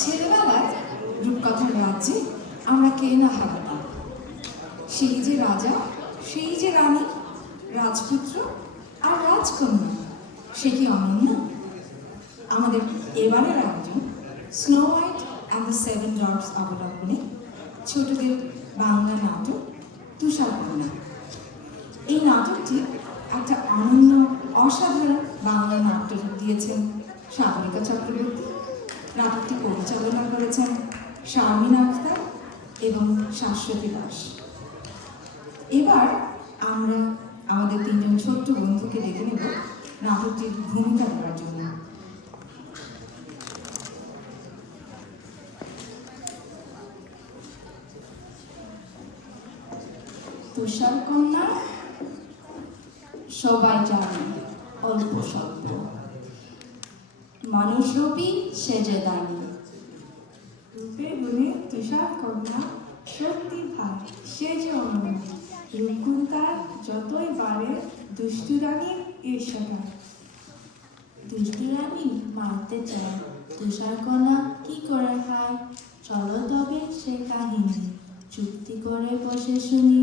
ছেলেবেলায় রূপকথার রাজ্যে আমরা কে না হারাতাম। সেই যে রাজা, সেই যে রানী, রাজপুত্র আর রাজকন্যা, সে কি অনন্য? আমাদের এবারের আয়োজন snow white and the seven dogs অবলম্বনে ছোটদের বাংলা নাটক তুষারকন্যা। এই নাটকটি একটা অনন্য অসাধারণ বাংলা নাট্যরূপ দিয়েছেন সাগরিকা চক্রবর্তী। নাটকটি পরিচালনা করেছেন শারমিন আখতার এবং শাশ্বতী দাস। এবার আমরা আমাদের তিনজন ছোট্ট বন্ধুকে ডেকে নেব নাটকটির ভূমিকা দেওয়ার জন্য। তুষারকন্যা সবাই জানে, অল্প স্বল্প মানুষরূপী সেজে দাঁড়িয়ে। রূপে গুণে তুষারকন্যা সত্যি ভাই, সে যে অনন্য। রূপগুণ তার যতই বাড়ে, দুষ্টু রানীর ঈর্ষাটা। দুষ্টু রানী মারতে চায়, তুষারকন্যা কি করে খায়? চলো তবে সে কাহিনী চুক্তি করে বসে শুনি।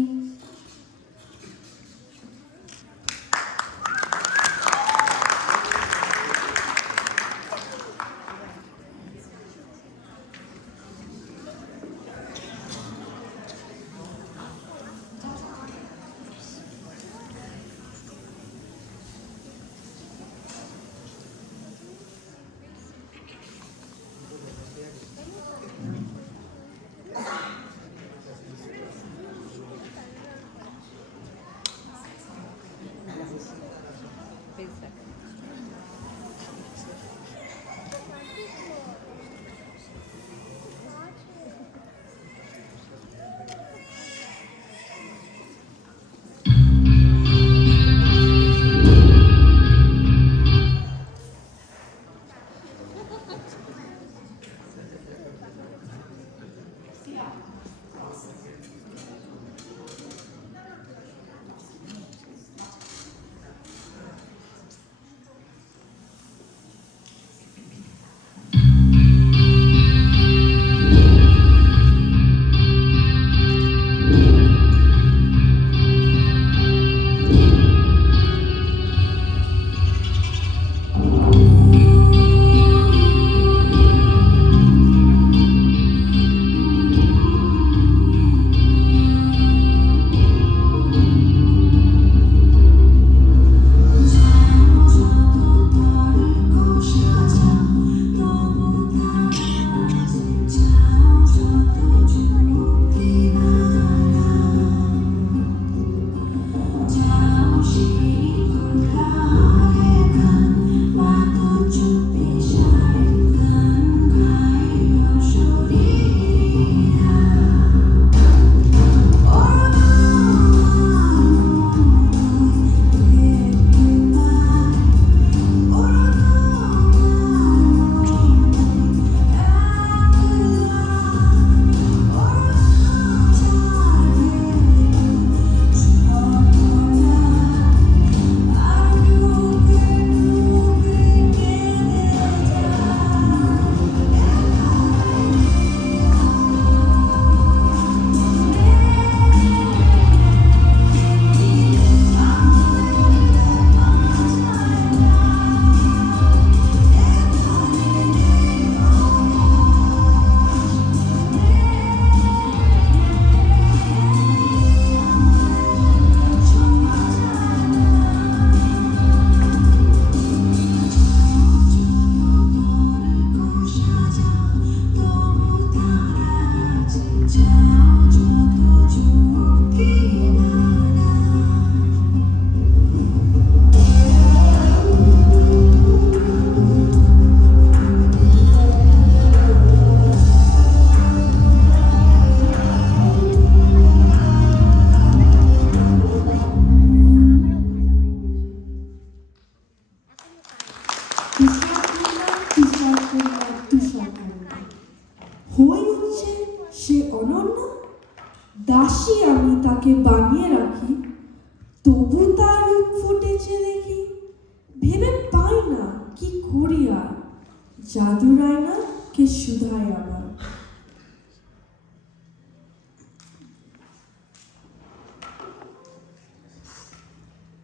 হয়েছে সে অনন্য, দাসী আমি তাকে বানিয়ে রাখি, তবু তার রূপ ফুটেছে দেখি। ভেবে পাই না কি করি আর, জাদুর আয়না কে শুধায় আমার।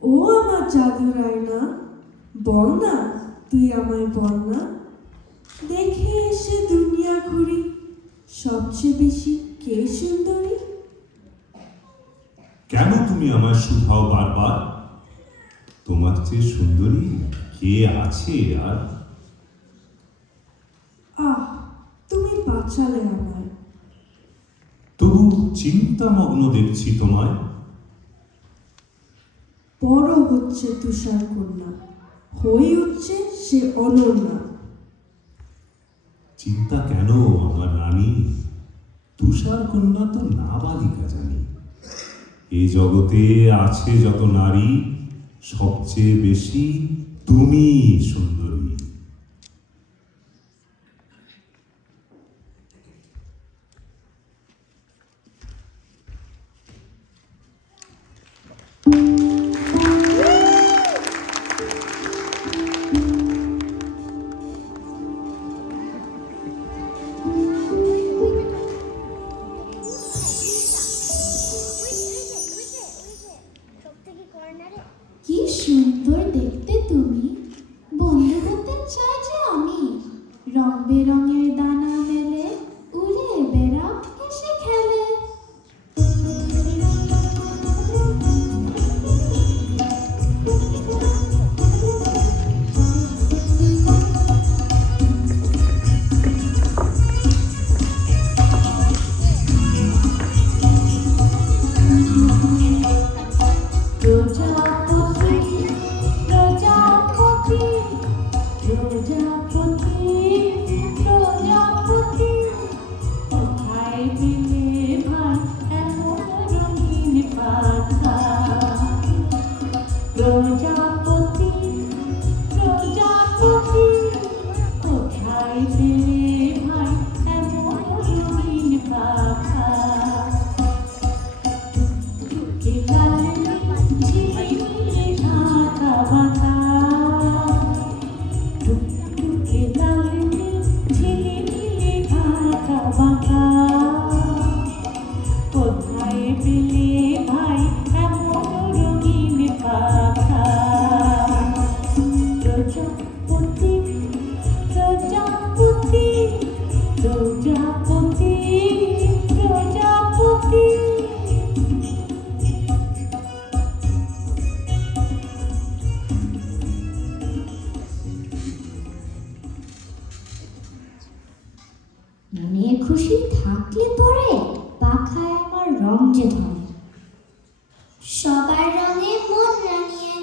ও আমার জাদুর আয়না, বল না তুই আমায় বল না, দেখে এসে দুনিয়া ঘুরি, সবচেয়ে বেশি কে সুন্দরী? কেন তুমি আমায় শুধাও বারবার? তোমার চেয়ে সুন্দরী কে আছে আর? আহ, তুমি বাঁচালে আমায়। তবু চিন্তামগ্ন দেখছি তোমায়। বড় হচ্ছে তুষার কন্যা, হয়ে উঠছে সে অনন্যা। চিন্তা কেন আমার রানী? তুষার কন্যা তো নাবালিকা জানি। এ জগতে আছে যত নারী, সবচেয়ে বেশি তুমি সুন্দরী। কি সুন্দর দেখতে তুমি, বন্ধু হতে চাই যে আমি। রং বেরঙের দানা মেলে উড়ে বেড়াও এসে খেলে। প্রজাপতি প্রজাপতি প্রজাপতি প্রজাপতি, কোথায় পেলে ভাই এমন রঙিন পাখা? প্রজাপতি প্রজাপতি, কোথায় পেলে ভাই এমন রঙিন পাখা? টুকে লালনি ঝিলিমিলি ঢাকা বাঁকা, টুকে লালনি ঝিলিমিলি ঢাকা বাঁকা, কোথায় পেলে ভাই এমন রঙিন পাখা? প্রজাপতি প্রজাপতি প্রজাপতি প্রজাপতি। মনে খুশি থাকলে পরে পাখায় আমার রং যে ধরে। সবার রঙে মন রাঙিয়ে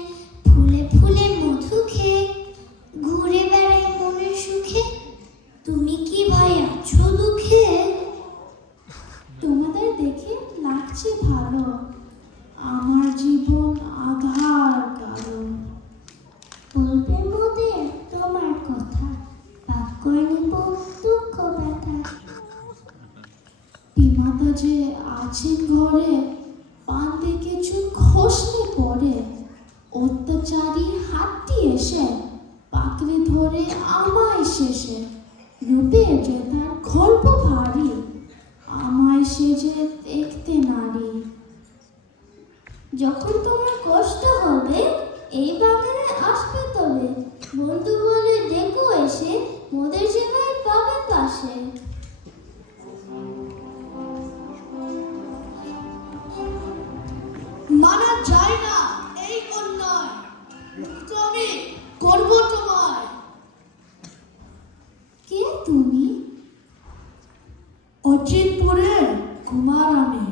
ফুলে ফুলে মধু খেয়ে ঘুরে বেড়াই মনের সুখে। তুমি কি ভাই আছো দুঃখে? তোমাদের দেখে লাগছে ভালো, আমার জীবন আধার কালো। বলবে মোদের তোমার কথা, পাক করে নিব দুঃখ ব্যথা। বিমাতা যে আছেন ঘরে, পান্তে কিছু খসলে পড়ে। অত্যাচারী হাতটি এসে পাকড়ে ধরে আমায় শেষে। রূপের যে তার গল্প ভারী, আমায় সে যে দেখতে নারী। যখন তোমার কষ্ট হবে এই বাগানে আসবে তবে, বন্ধু বলে ডেকো এসে মোদের যেভাবে পাবে পাশে। মানা যায় না এই অন্যায়, তো আমি করবো তোমায়। কে তুমি? অচিনপুরের কুমার আমি,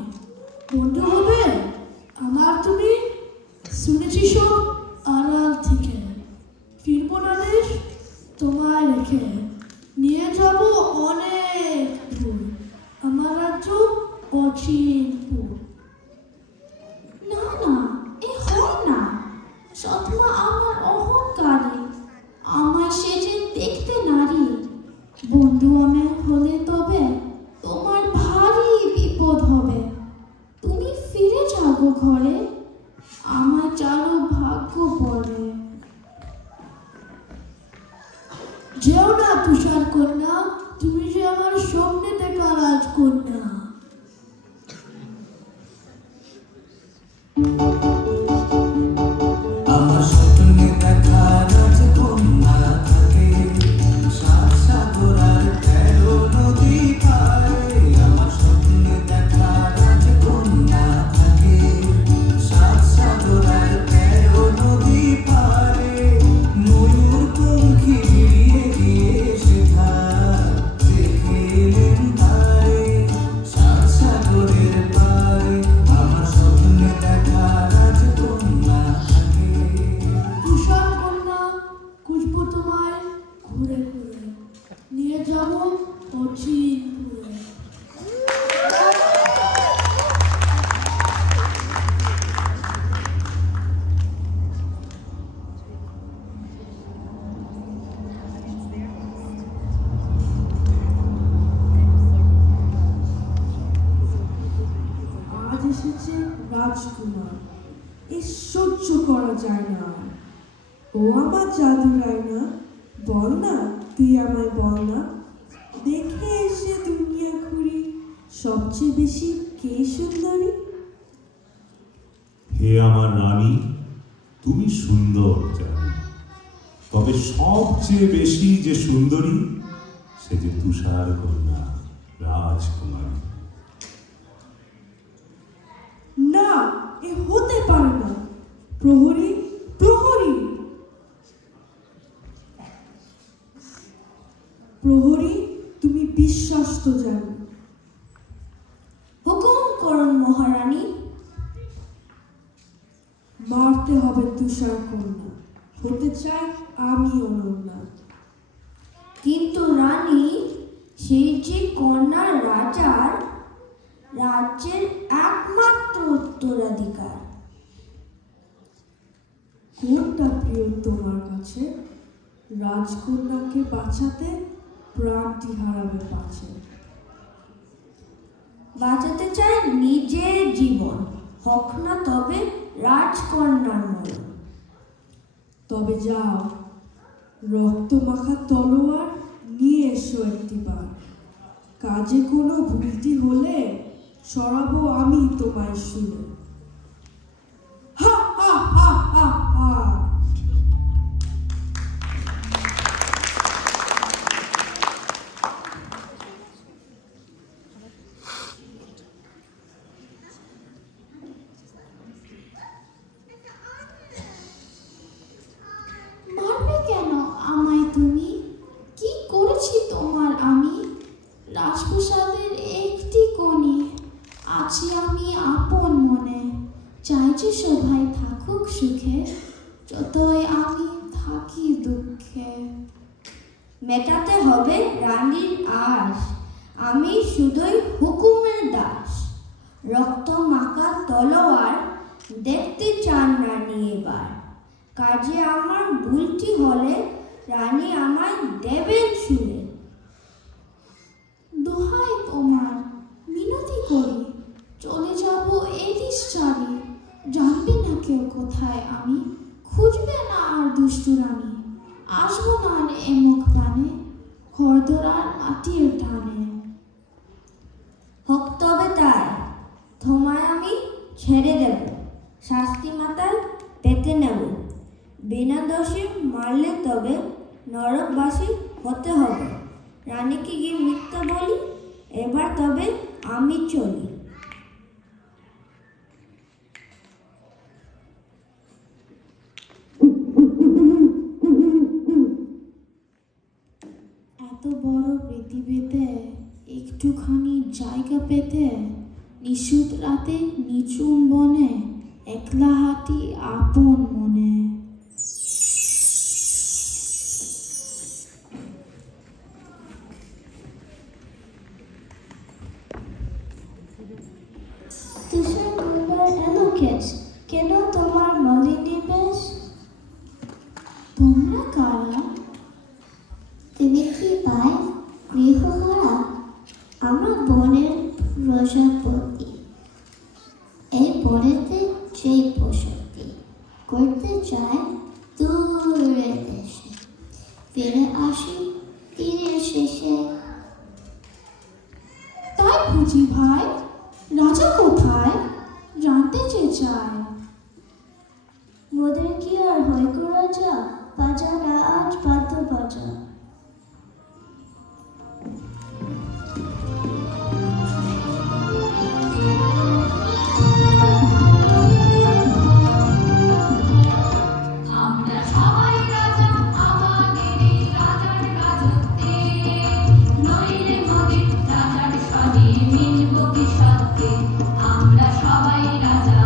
বন্ধু হবে আমার তুমি। শুনেছি সব আড়াল থেকে, ফিরবো না দেশ তোমায় রেখে। নিয়ে যাব অনেক দূর, আমার রাজ্য অচিনপুর। না না, এ হয় না। সৎমা আমার অহংকারী, আমায় সে যে দেখতে নারী। বন্ধু আমি হলে তবে তোমার ভারী বিপদ হবে। তুমি ফিরে যাবো ঘরে, আমার চারো ভাগ্য বলে। যেও না তুষার কন্যা, তুমি সহ্য করা যায় না। ও আমার জাদু রায়না, বল না, তুই আমায় বল না, দেখে এসে দুনিয়া ঘুরি, সবচেয়ে বেশি কে সুন্দরী? হে আমার রানী, তুমি সুন্দর জানি, তবে সবচেয়ে বেশি যে সুন্দরী সে যে তুষার কন্যা রাজকুমারী। না, এ হতে পারে না। প্রহরী, প্রহরী, প্রহরী, তুমি বিশ্বস্ত জানি। হুকুম করুন মহারানী। মারতে হবে তুষার কন্যা, হতে চাই আমি অনন্যা। কিন্তু রানী, সেই যে কন্যা রাজার রাজ্যের একমাত্র উত্তরাধিকার। কোনটা প্রিয় তোমার কাছে? রাজকন্যাকে বাঁচাতে প্রাণটি হারাবে পাছে। বাঁচাতে চায় নিজের জীবন, হোক না তবে রাজকন্যার মরণ। তবে যাও, রক্ত মাখা তলোয়ার নিয়ে এসো একটিবার। কাজে কোনো ভুলটি হলে সরাবো আমি তোমায় শুনে। হা হা হা হা হা। মারবে কেন আমায় তুমি? কি করেছি তোমার আমি? রাজপ্রাসাদের একটি কোণে আছি আমি আপন মনে, চাই যে সবাই থাকুক সুখে, যতই আমি থাকি দুঃখে। মেটাতে হবে রানীর আশ, আমি শুধুই হুকুমের দাস। রক্ত মাখা তলোয়ার দেখতে চান রানী এবার, কাজে আমার ভুলটি হলে রানী আমায় দেবেন শুনে। দোহাই তোমার, মিনতি করি, চলে যাব এই দেশ ছাড়ি। জানবে না কেউ কোথায় আমি, খুঁজবে না আর দুষ্টু রানী। আসবো না আর এমুখ পানে, ঘরদোরার মাটির টানে। হোক তবে তাই, তোমায় আমি ছেড়ে দেব, শাস্তি মাতায় পেতে নেব। বিনা দোষে মারলে তবে নরকবাসী হতে হবে। রানীকে গিয়ে মিথ্যা বলি, এবার তবে আমি চলি। এত বড় পৃথিবীতে একটুখানি জায়গা পেতে, নিশুত রাতে নিঝুম বনে একলা হাঁটি আপন মনে। তুষার কন্যার এলো কেশ, কেন তোমার নলিনী বেশ? তোমরা কারা? তুমি কি পাই গৃহমারা? আমরা বনের প্রজাপতি, এই বনেতে যে বসতি করতে চায় দূরের দেশে, ফিরে আসি তীরের শেষে। তাই বুঝি ভাই, রাজা কোথায় জানতে চায়? মোদের কি আর হয় গো রাজা, বাজা না আজ বাদ্য বাজা। আমরা সবাই রাজা আমাদেরই রাজার রাজত্বে, নইলে মোদের রাজার স্বাদে মিলব কি সত্যে। আমরা সবাই রাজা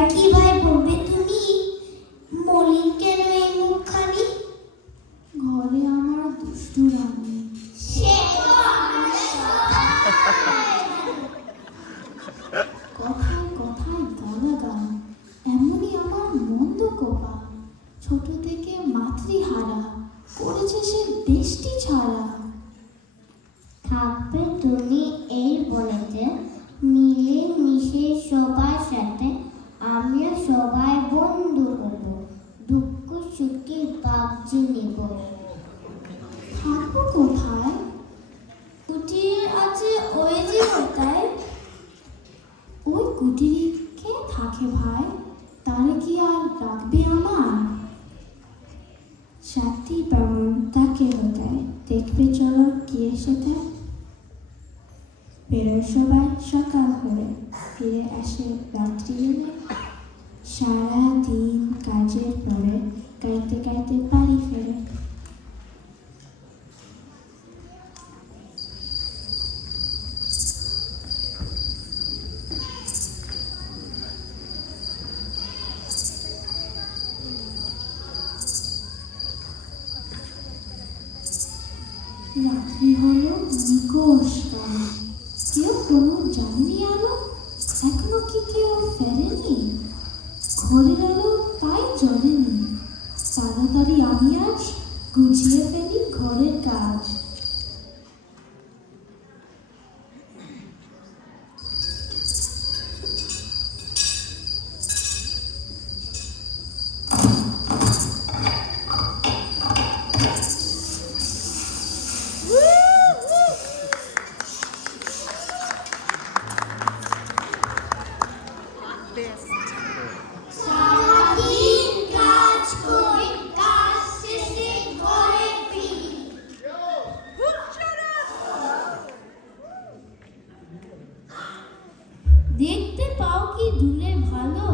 এবার কি ভাই বলবে তুমি? মলিন কেন এই মুখখানি? ঘরে আমার দুষ্টু রানী। সে তো আমরা কথায় কথায় গালাগাল, এমনই আমার মন্দ কপাল। ছোট থেকে মাতৃহারা, করেছে সে দেশটি ছাড়া। থাকবে তুমি এই বনেতে, মিলে মিশে সবার সাথে, আমিও সবাই বন্ধু হব, দুঃখ সুখে বাগজি নেব। থাকবো কোথায়? কুটির আছে ওই যে ওটাই। ওই কুটিরে কে থাকে ভাই? তারে কি আর রাখবে আমার? সাথী বামন তাকে হতায়, দেখবে চলো গিয়ে সেটা। বেরোয় সবাই সকাল হলে, ফিরে আসে রাত্রি এলে। সারা দিন কাজের পরে, গাইতে গাইতে বাড়ি ফেরে। রাত্রি হলো নিকোষ কাল, কেউ কোনো জানি আলো, এখনো কি কেউ ফেরেনি? ঘরের আলো তাই জ্বলেনি, তাড়াতাড়ি আমি আজ গুছিয়ে ফেলি ঘরের কাজ। সারাদিন কাজ করে কাজ শেষে ঘরে ফিরি। দেখতে পাও কি দূরে ভালো,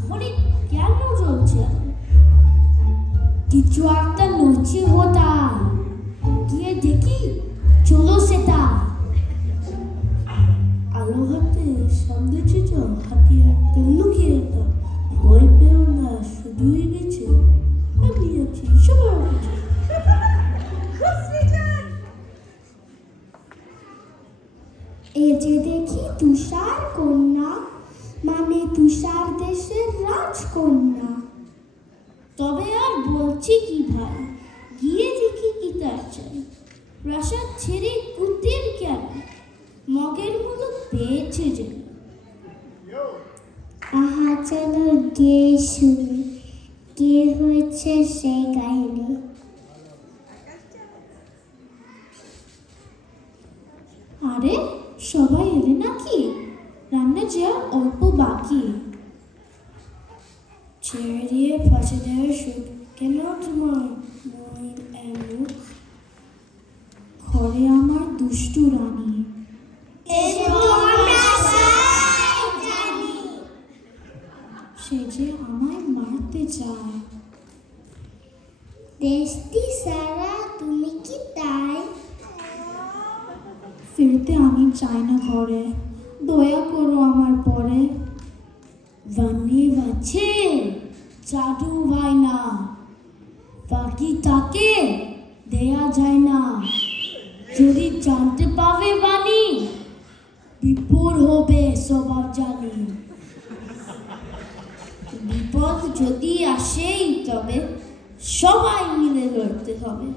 ঘরে কেন জ্বলছে আলো? কিছু একটা নড়ছে হতায়, গিয়ে দেখি চলো সেটা। আলো হাতে সামনে চেঁচো, হাতে একটা লুকিয়ে দাও, ভয় পেও না শুধুই বেঁচে, আমি আছি সবার কাছে। এ যে দেখি তুষার কন্যা, মানে তুষার দেশের রাজকন্যা। তবে আর বলছি কি ভাই, গিয়ে দেখি কি তার চাই। প্রাসাদ ছেড়ে কুতির কেন, মগের মতো পেয়েছে যেন। আহা চলো গিয়ে শুনি, কে হয়েছে সেই কাহিনী। আরে সবাই এলে নাকি? রান্না যে আর অল্প বাকি। ছেড়ে দিয়ে ফাঁসে দেওয়ার সুখ, কেন তোমার মন এমন? ঘরে আমার দুষ্টু রানী, সে যে আমায় মারতে চায়। দেশটি সারা তুমি কি তাই? ফিরতে আমি চাই না ঘরে, দয়া করো আমার পরে। বানি বাছে জাদু ভাই না, বাকি তাকে দেয়া যায় না। যদি জানতে পাবে বাণী, বিপদ হবে সবার জানি। বিপদ যদি আসেই তবে সবাই মিলে লড়তে হবে।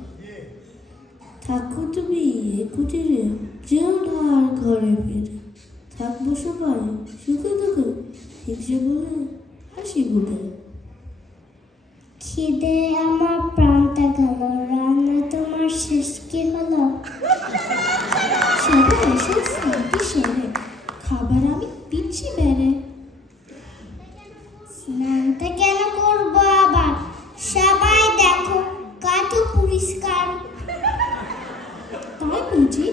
থাকো তুমি এ কুটিরে, যেও না আর ঘরে ফিরে। থাকবো সবাই সুখে দুঃখে, হিংসে বলে হাসি বুকে। খিদে আমার প্রাণটা গেল, রান্না তোমার শেষ কি হলো? সবাই এসে স্নানটি সেরে, খাবার আমি দিচ্ছি বেড়ে। স্নানটা কেন করবো আবার? সবাই দেখো কত পরিষ্কার। তাই বুঝি?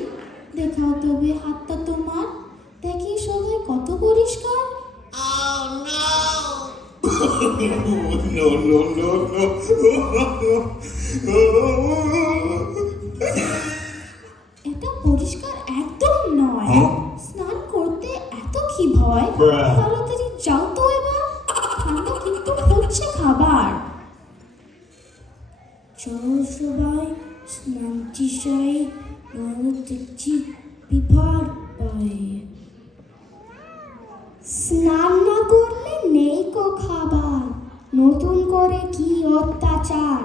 দেখাও তবে হাতটা তোমার, দেখি সবাই কত পরিষ্কার। No, no, no, এটা পরিষ্কার একদম নয়। হ্যাঁ? স্নান করতে এত কি ভয়? ব্রা। তাড়াতাড়ি যাও তো এবার। বিপদ পায়ে। স্নান না করলে নেই কো খাবার, নতুন করে কি অত্যাচার।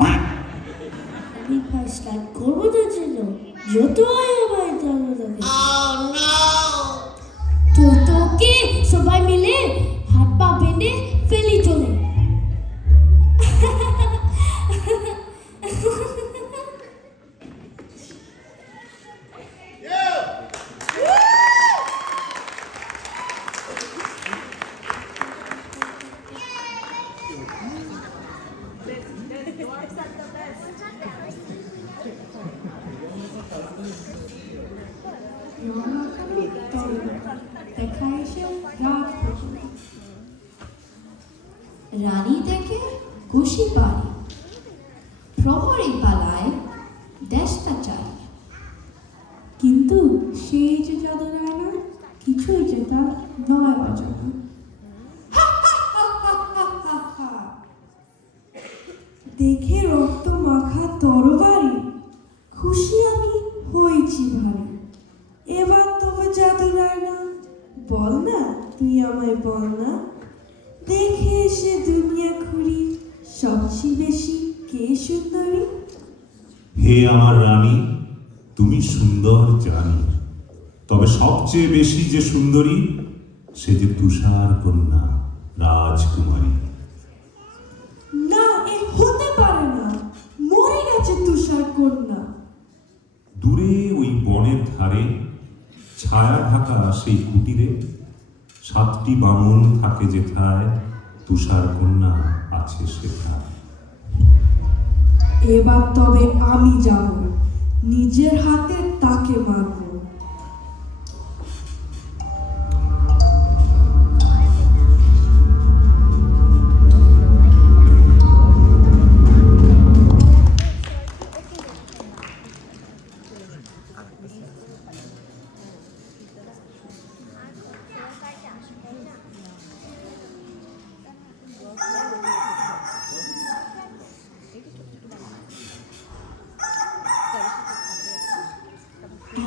আমি ফার্স্ট স্টার্ট করবো তো ছিল যতই আমার জানো থাকে। তো তোকে সবাই মিলে হাত পা বেঁধে ফেলি চলে। দেখা এসে রাজপুত্র। রানী দেখে খুশি বাড়ি, প্রহরী পালায় দেশটা চাই। কিন্তু সেই যে জাদুর আয়না কিছুই যে তার নয় অজানা। দেখে রক্ত মাখা তরবারি খুশি আমি হয়েছি ভারী। এবার তবে জাদুর আয়না বল না, তুই আমায় বল না, দেখে এসে দুনিয়া ঘুরি সবচেয়ে বেশি কে সুন্দরী? হে আমার রানী, তুমি সুন্দর জানি, তবে সবচেয়ে বেশি যে সুন্দরী সে যে তুষার কন্যা রাজকুমারী। না, এ হতে পারে না, মরে গেছে তুষার কন্যা। দূরে ওই বনের ধারে ছায়া ঢাকা সেই কুটিরে 7টি বামুন থাকে যেথায়, তুষার কন্যা আছে সেথায়। এবার তবে আমি যাব, নিজের হাতে তাকে মারব।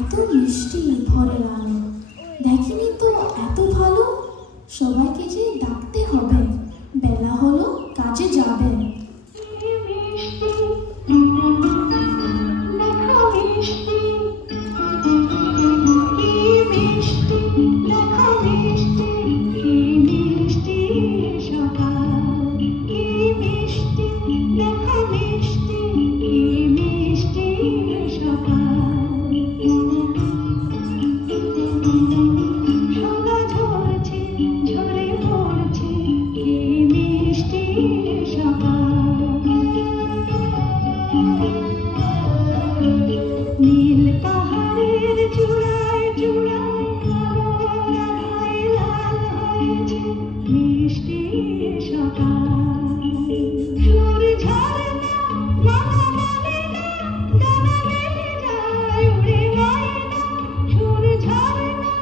এত মিষ্টি ভোরের আলো, দেখিনি তো এত ভালো। সবাইকে যে ডাকতে হবে, বেলা হলো কাজে যাবে। নীল পাহাড়ের চূড়ায় চূড়ায় আলোয় লাল হয়েছে মিষ্টি সকাল। সুর ঝরে না, মালা বলে না, ডানা মেলে যায় উড়ে ময়না। সুর ঝরে না,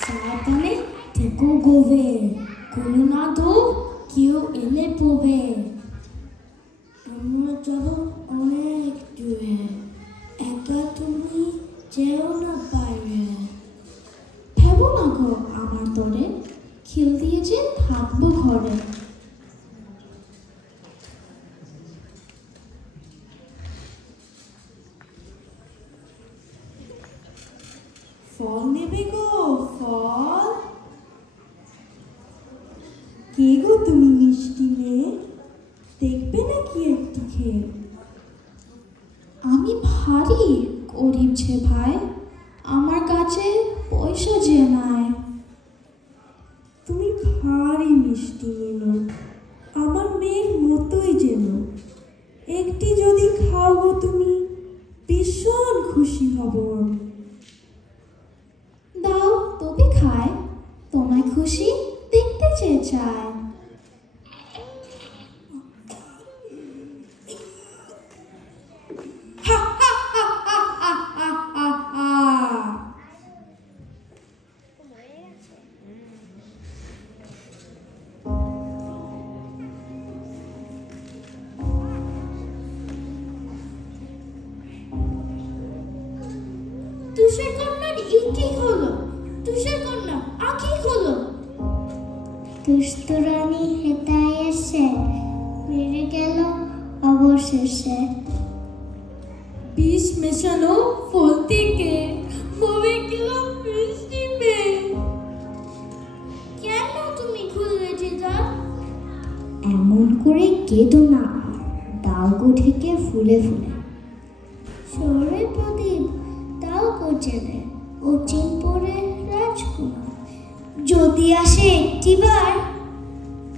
সাবধানে থেকো গোবে, কোনো না তো কেউ এলে পড়বে। আমরা যাব অনেক দূরে, একা তুমি যেও না বাইরে। ভেবো না গো আমার তরে, খিল দিয়ে যে থাকবো ঘরে। ফল নেবে গো, ফল? কে গো তুমি মিষ্টি মেয়ে, দেখবে নাকি একটু খেয়ে? আমি ভারী গরিব যে ভাই, আমার কাছে পয়সা যে নাই। তুমি ভারী মিষ্টি মেলো, আমার মেয়ের মতোই যেন। একটি যদি খাও গো তুমি, ভীষণ খুশি হব। দাও তবে খায়, তোমায় খুশি দেখতে চেয়ে চায়। তুষার কন্যার ইকি হলো, তুষার কন্যা আঁখি হলো। দুষ্ট রানী হেতায় এসে মেরে গেল অবশেষে। বিষ মেশানো ফল থেকে মরে গেল মিষ্টি মেয়ে। কেন তুমি খুললে যে দ্বার? এমন করে কেঁদো না, দাও গো ঢেকে ফুলে ফুলে। শহরে প্রদীপ তাও কোচেনে, ও চিন পরে রাজকুমার। যদি আসে একটিবার,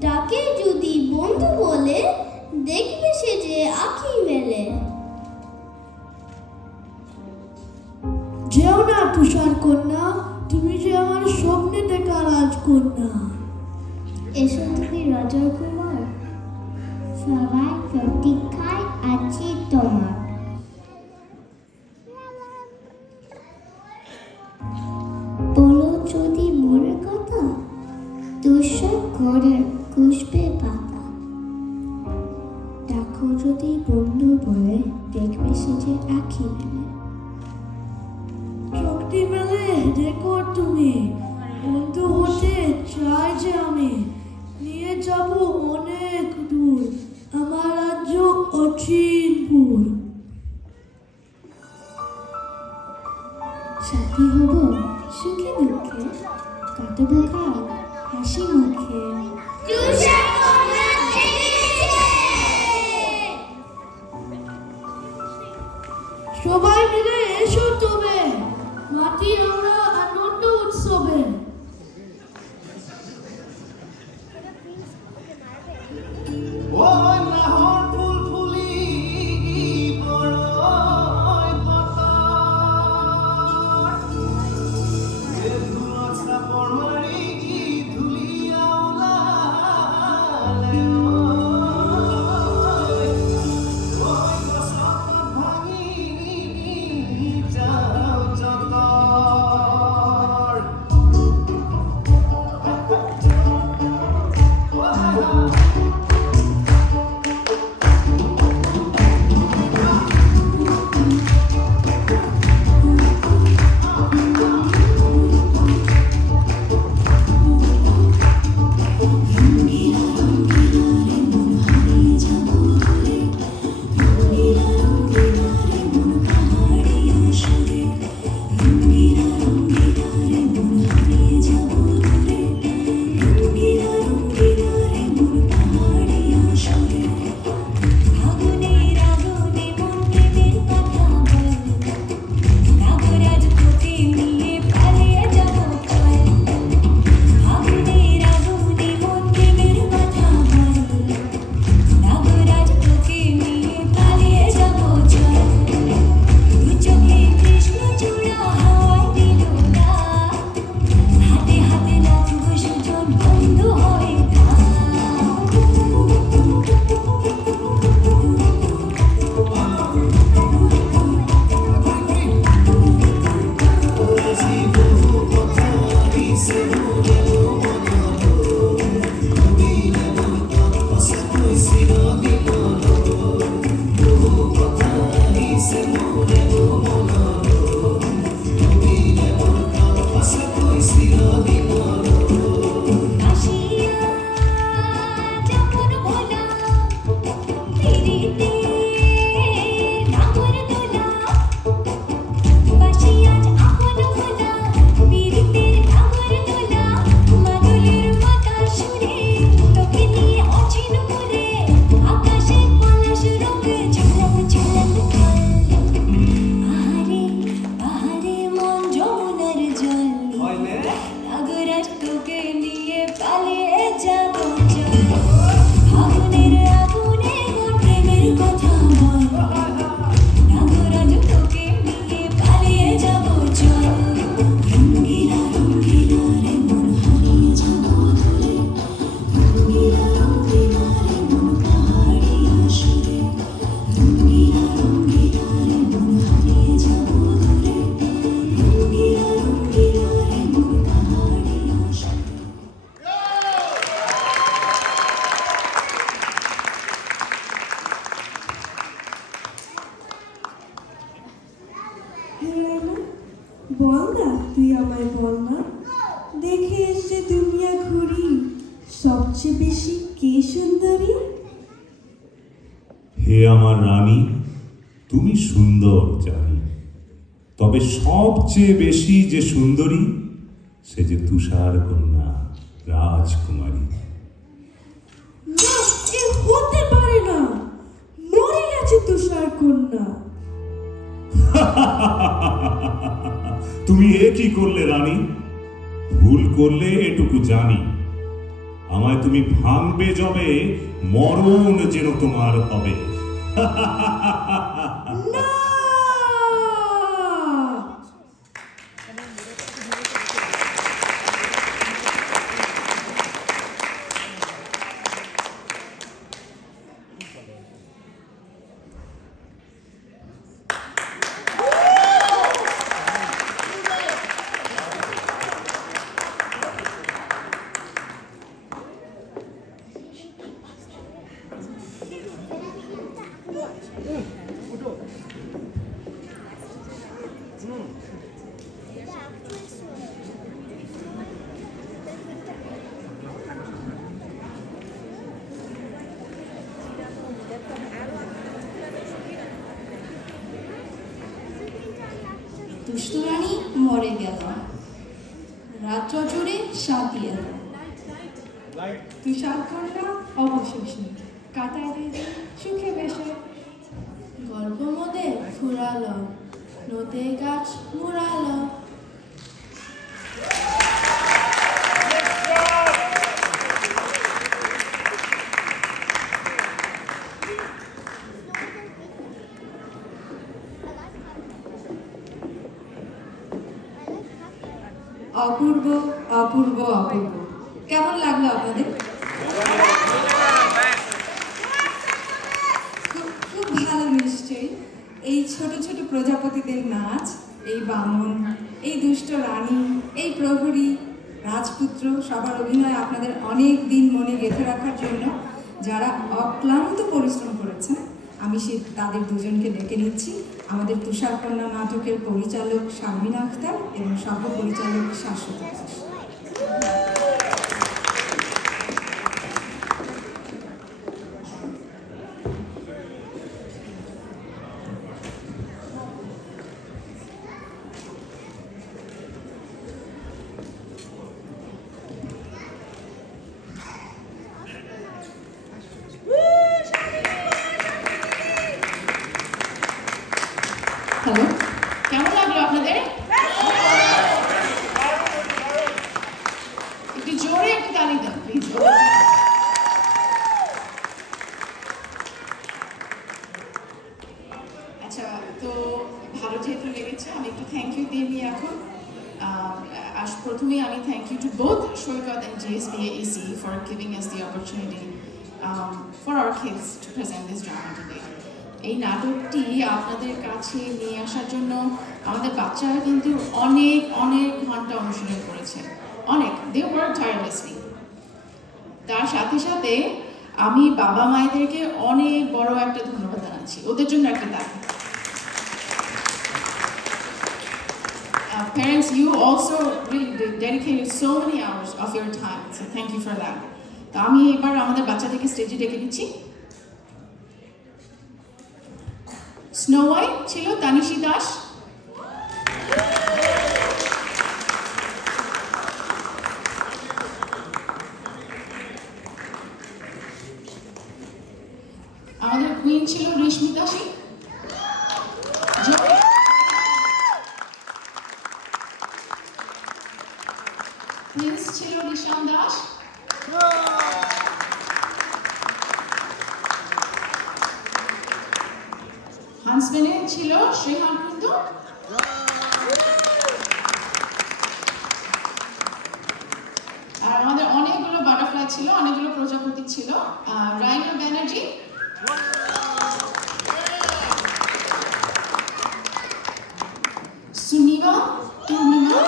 তাকে যদি বন্ধু বলে, দেখবে সে যে আঁখি মেলে। যেও না তুষার কন্যা, তুমি যে আমার স্বপ্নে দেখা রাজকন্যা। এসো তুমি রাজার কুমার, সবাই প্রতীক্ষায় আছি তোমার। বলো যদি মোরে কথা, তুষার ঘরের কুসবে পাতা। দেখো যদি বন্ধু বলে, দেখবে সে যে আঁখি মেলে। শক্তি মেলে দেখো তুমি, বন্ধু হতে চাই যে আমি। নিয়ে যাব অনেক দূর, আমার রাজ্য অচিনপুর। সাথী হব সুখে দুঃখে, কাটবো কাল হাসি মুখে। সবাই মিলে এসো তবে, মাটি আমরা আনন্দ উৎসবে। বল না তুই আমায় বল না, দেখে এসে দুনিয়া ঘুরি, সবচেয়ে বেশি কে সুন্দরী? হে আমার রানী, তুমি সুন্দর জানি, তবে সবচেয়ে বেশি যে সুন্দরী সে যে তুষার কন্যা রাজকুমারী। না, এ হতে পারে না, মরে গেছে তুষার কন্যা। তুমি এ কি করলে রানী? ভুল করলে এটুকু জানি, আমায় তুমি ভাঙবে যবে, মরণ যেন তোমার হবে। না! দুষ্টু রানী মরে গেল, রাজ্য জুড়ে শান্তি এলো। তুষার কন্যা অবশেষে কাটাইলে সুখে বেশে। গল্প মোদে ফুরালো, নদে গাছ মুড়ালো। অপূর্ব অপূর্ব অপূর্ব। কেমন লাগলো আপনাদের? খুব ভালো নিশ্চয়ই। এই ছোট ছোট প্রজাপতিদের নাচ, এই বামন, এই দুষ্ট রানী, এই প্রহরী, রাজপুত্র, সবার অভিনয় আপনাদের অনেক দিন মনে গেঁথে রাখার জন্য যারা অক্লান্ত পরিশ্রম করেছেন, আমি তাদের দুজনকে ডেকে নিচ্ছি। আমাদের তুষার কন্যা নাটকের পরিচালক শারমিন আখতার এবং সহ পরিচালক শাশ্বত দাস। হ্যালো, কেমন লাগলো আপনাদের? একটু জোরে একটু তালি দেন প্লিজ। আচ্ছা, তো ভালো যেহেতু লেগেছে, আমি একটু থ্যাংক ইউ দিয়ে নিই এখন। প্রথমেই আমি thank you to both Saikat and JSBAEC for giving us the opportunity for our kids to present this drama today. এই নাটকটি আপনাদের কাছে নিয়ে আসার জন্য আমাদের বাচ্চারা কিন্তু অনেক অনেক ঘন্টা অনুশীলন করেছে, অনেক, দে ওয়ার্ক টায়ারলেসলি। তার সাথে সাথে আমি বাবা মায়েদেরকে অনেক বড় একটা ধন্যবাদ জানাচ্ছি, ওদের জন্য একটা দাবি। Parents, you also really dedicated so many hours of your time, so thank you for that. তো আমি এবার আমাদের বাচ্চাদেরকে স্টেজে ডেকে দিচ্ছি। স্নো হোয়াইট ছিল তানিশী দাস, আমাদের কুইন ছিল রেশমিতা সিং, প্রিন্স ছিল নিশান দাস, হান্সম্যানে ছিল শ্রেহান কুন্ডু, আর আমাদের অনেকগুলো বাটারফ্লাই ছিল, অনেকগুলো প্রজাপতি ছিল। রাইনো ব্যানার্জি, সুনিবা, পূর্ণিমা,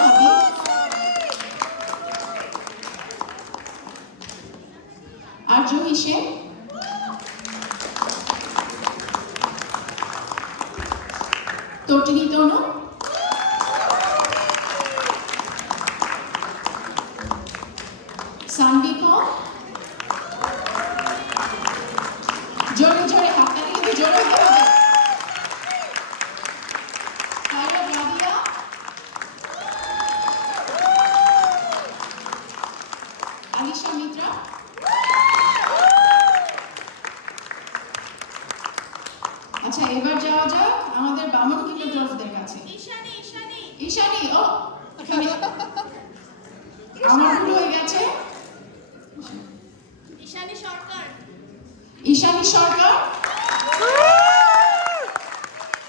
আর জহি সেন, তটিনী তনু, সানভি কম, জোরে জোরে হাততালি কিন্তু জোরে হতে হবে। সাইরা রাবিয়া, আলিশা মিত্রা, আচ্ছা এবার যাওয়া যাক আমাদের বামন কিংবা ট্রফিদের কাছে। ঈশানী, ও আমার ভুল হয়ে গেছে। ঈশানী সরকার,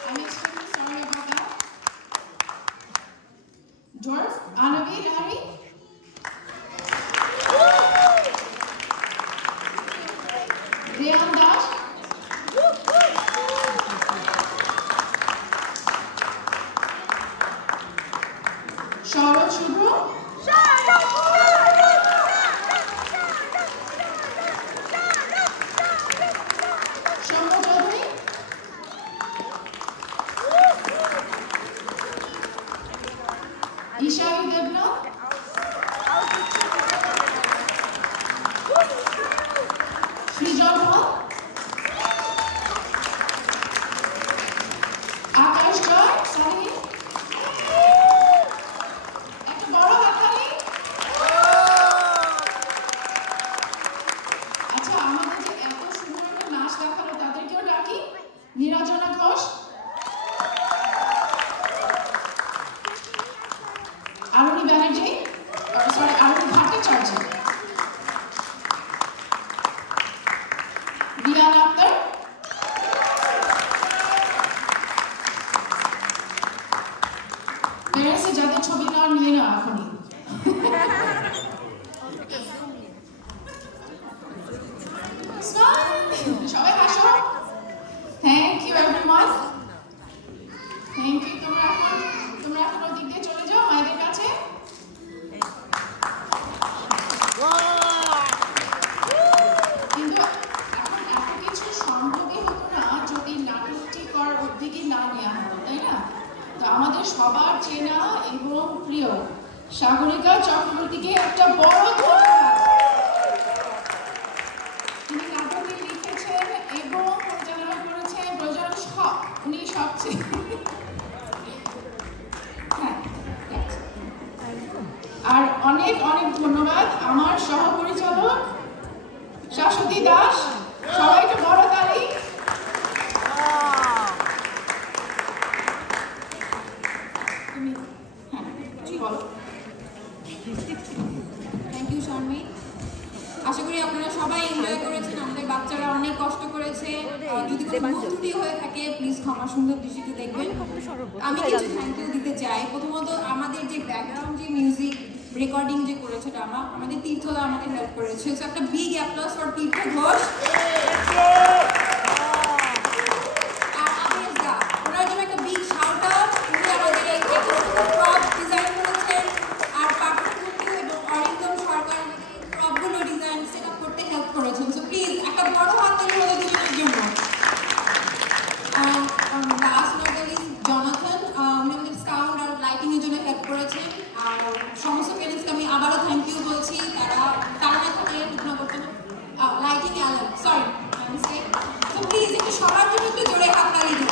আমি extremely sorry about that. Dwarf, Anavir Hari, Rehan Das, Shauraj Shubro, Shambhu Chaudhary, Ishayu Devnath, Srijan Hall, Akash Joy, Sunny, একটা বড় হাততালি। আচ্ছা আমাদের যে এত সুন্দর একটা নাচ দেখালো তাদেরকেও ডাকি। নিরঞ্জনা ঘোষ, আরুণী ব্যানার্জি, সরি আরুণী ভট্টাচার্য, রিয়ান আক্তার, প্যারেন্টসে যাদের ছবি না নিয়ে না এখনই। সবাই হাসো। Thank you everyone, thank you. তোমরা এখন ওদিক দিয়ে চলে যাও মায়েদের কাছে। কিন্তু এখন এত কিছু সম্ভবই হতো না যদি নাটকটি করার উদ্যোগী না নেওয়া হতো, তাই না? তো আমাদের সবার চেনা এবং প্রিয় সাগরিকা চক্রবর্তীকে একটা বড় ধন্যবাদ। তিনি নাটকটি লিখেছেন এবং পরিচালনা করেছেন, প্রযোজক সব উনি সবচেয়ে হ্যাঁ। আর অনেক অনেক ধন্যবাদ আমার সহপরিচালক শাশ্বতী দাস। সবাইকে বড় তালি। তুমি হ্যাঁ বলো। Thank you Sharmin. আশা করি আপনারা সবাই এনজয় করেছেন, আমাদের বাচ্চারা অনেক কষ্ট করেছে। যদি কোনো ভুল ত্রুটি হয়ে থাকে প্লিজ ক্ষমা সুন্দর দৃষ্টিতে দেখবেন। আমি কিছু থ্যাংক ইউ দিতে চাই। প্রথমত আমাদের যে ব্যাকগ্রাউন্ড যে মিউজিক রেকর্ডিং যে করেছে আমাদের তীর্থদা আমাদের হেল্প করেছে। সো একটা বিগ অ্যাপ্লজ ফর তীর্থ ঘোষ আর আবেশ দা, ওনার জন্য একটা বিগ শাউট আউট। উনি আমাদের এই প্রপ ডিজাইন করেছেন আর পাঠ্যপুস্তক এবং অরিন্দম সরকার প্রপগুলো ডিজাইন সেট আপ করতে হেল্প করেছেন। সো প্লিজ একটা বড় হাততালি হলো দুজনের জন্য। Last not the list Jonathan, উনি আমাদের সাউন্ড আর লাইটিং এর জন্য হেল্প করেছেন। আর সমস্ত প্যারেন্টসকে আমি আবারও থ্যাংক ইউ বলছি। তারা না থাকলে ঘটনা করতে না। Lighting Alan, sorry mistake. তো প্লিজ একটু সবার জন্য একটু জোরে হাততালি দিন।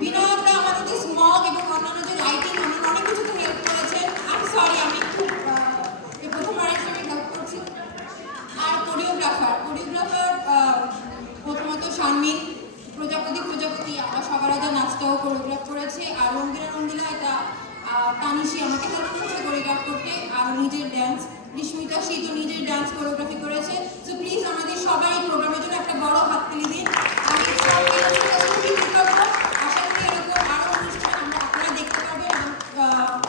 বিনয়করা আমাদের যে স্মগ এবং অন্যান্য যে লাইটিং অনেক কিছুতে হেল্প করেছেন। আমি সরি, আমি একটু প্রথমবার হিসেবে হেল্প করছি। আর কোরিওগ্রাফার প্রথমত শারমিন প্রজাপতি আমার সবার আগে নাচটাও কোরিওগ্রাফ করেছে। আর রঙ্গিলা এটা তানিশি আমাকে হেল্প করেছে কোরিওগ্রাফ করতে। আর নিজের ডান্স বিস্মিতা শীত নিজের ডান্স কোরিওগ্রাফি করেছে। সো প্লিজ আমাদের সবাই প্রোগ্রামের জন্য একটা বড় হাততালি দিন। আমি আশা করি এরকম আরও অনুষ্ঠান আপনারা দেখতে পাবেন।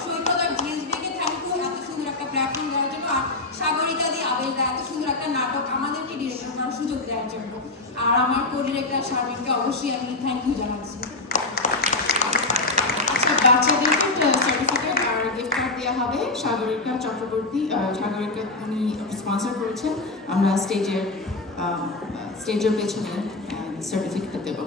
সৈকত আর জিএসবিকে থ্যাংক ইউ এত সুন্দর একটা প্ল্যাটফর্ম দেওয়ার জন্য। আর সাগরিকা দি আবেলদা এত সুন্দর একটা নাটক আমাদেরকে ডিরেকশন করার সুযোগ দেওয়ার জন্য। আর আমার কো-ডিরেক্টর শারমিনকে অবশ্যই আমি থ্যাংক ইউ জানাচ্ছি। আচ্ছা বাচ্চাদেরকে সার্টিফিকেট আর গিফট কার্ড দেওয়া হবে। সাগরিকা চক্রবর্তী সাগরিকা উনি স্পন্সর করেছেন। আমরা স্টেজের পেছনে সার্টিফিকেট দেবো।